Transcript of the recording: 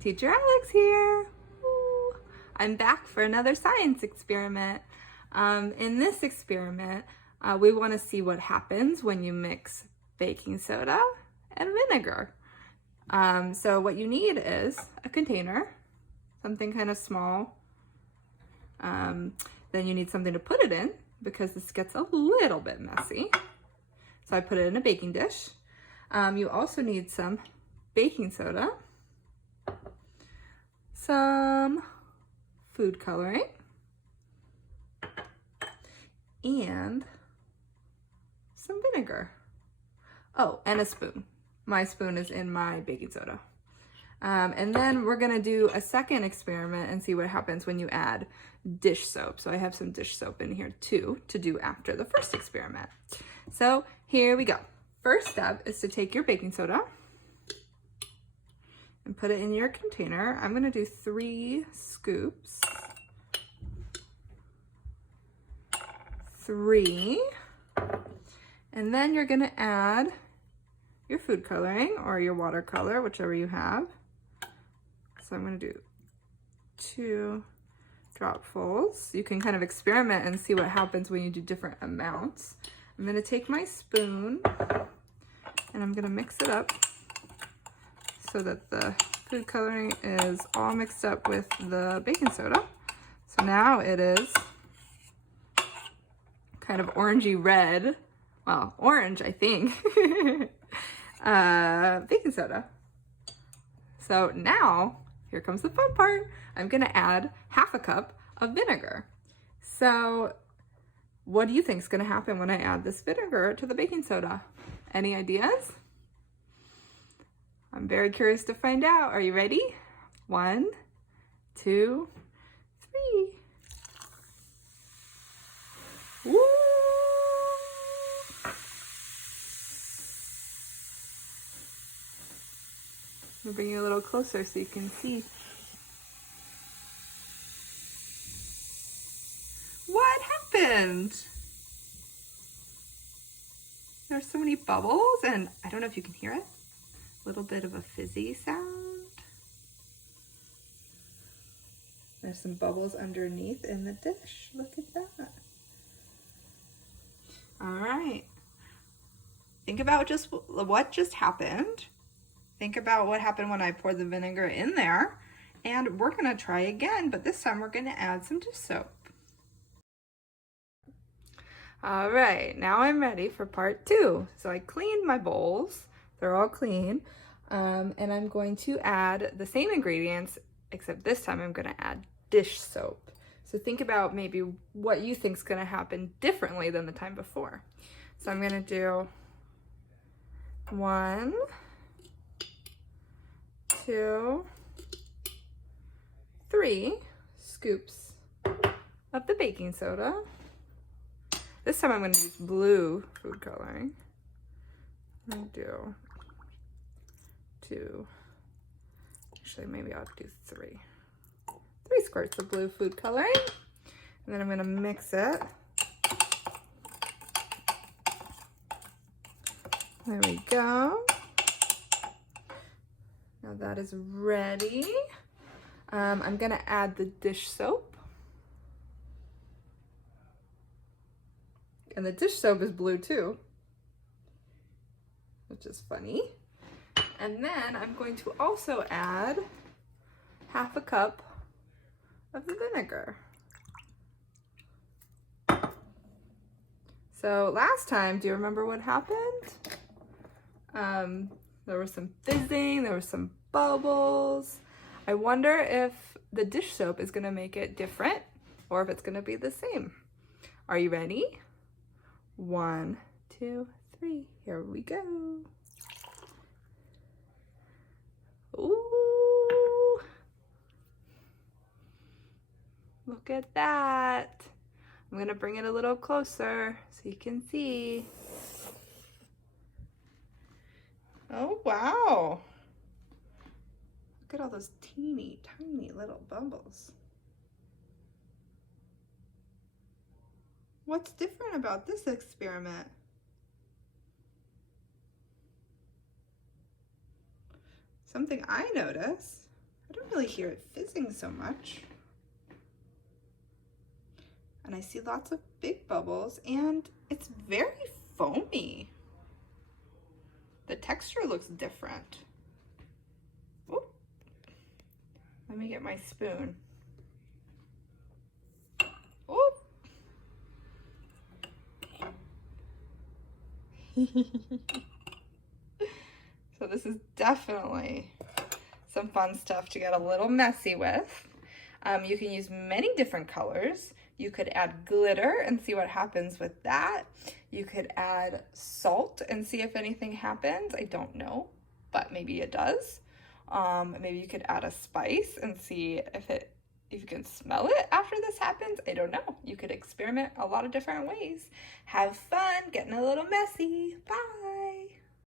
Teacher Alex here. Woo. I'm back for another science experiment. In this experiment, we want to see what happens when you mix baking soda and vinegar. So what you need is a container, something kind of small. Then you need something to put it in because this gets a little bit messy. So I put it in a baking dish. You also need some baking soda, some food coloring, and some vinegar. Oh, and a spoon. My spoon is in my baking soda. And then we're gonna do a second experiment and see what happens when you add dish soap. So I have some dish soap in here too to do after the first experiment. So here we go. First step is to take your baking soda and put it in your container. I'm gonna do 3 scoops. 3. And then you're gonna add your food coloring or your watercolor, whichever you have. So I'm gonna do 2 dropfuls. You can kind of experiment and see what happens when you do different amounts. I'm gonna take my spoon and I'm gonna mix it up so that the food coloring is all mixed up with the baking soda. So now it is kind of orangey red, well, orange, I think, baking soda. So now, here comes the fun part. I'm gonna add half a cup of vinegar. So what do you think is gonna happen when I add this vinegar to the baking soda? Any ideas? I'm very curious to find out. Are you ready? 1, 2, 3. Woo! I'll bring you a little closer so you can see. What happened? There's so many bubbles, and I don't know if you can hear it. A little bit of a fizzy sound. There's some bubbles underneath in the dish. Look at that. All right. Think about what just happened. Think about what happened when I poured the vinegar in there. And we're gonna try again, but this time we're gonna add some dish soap. All right, now I'm ready for part 2. So I cleaned my bowls. They're all clean. And I'm going to add the same ingredients, except this time I'm gonna add dish soap. So think about maybe what you think is gonna happen differently than the time before. So I'm gonna do 1, 2, 3 scoops of the baking soda. This time I'm going to use blue food coloring. I'm going to do 2, actually maybe I'll do 3. 3 squirts of blue food coloring. And then I'm going to mix it. There we go. Now that is ready. I'm going to add the dish soap. And the dish soap is blue too, which is funny. And then I'm going to also add half a cup of the vinegar. So last time, do you remember what happened? There was some fizzing, there was some bubbles. I wonder if the dish soap is gonna make it different or if it's gonna be the same. Are you ready? 1, 2, 3, here we go. Ooh, look at that. I'm gonna bring it a little closer so you can see. Oh, wow. Look at all those teeny tiny little bubbles. What's different about this experiment? Something I notice, I really hear it fizzing so much. And I see lots of big bubbles, and it's very foamy. The texture looks different. Oop. Let me get my spoon. Oop. So this is definitely some fun stuff to get a little messy with. You can use many different colors. You could add glitter and see what happens with that. You could add salt and see if anything happens. I don't know, but maybe it does. Maybe you could add a spice and see if you can smell it after this happens. I don't know. You could experiment a lot of different ways. Have fun getting a little messy. Bye.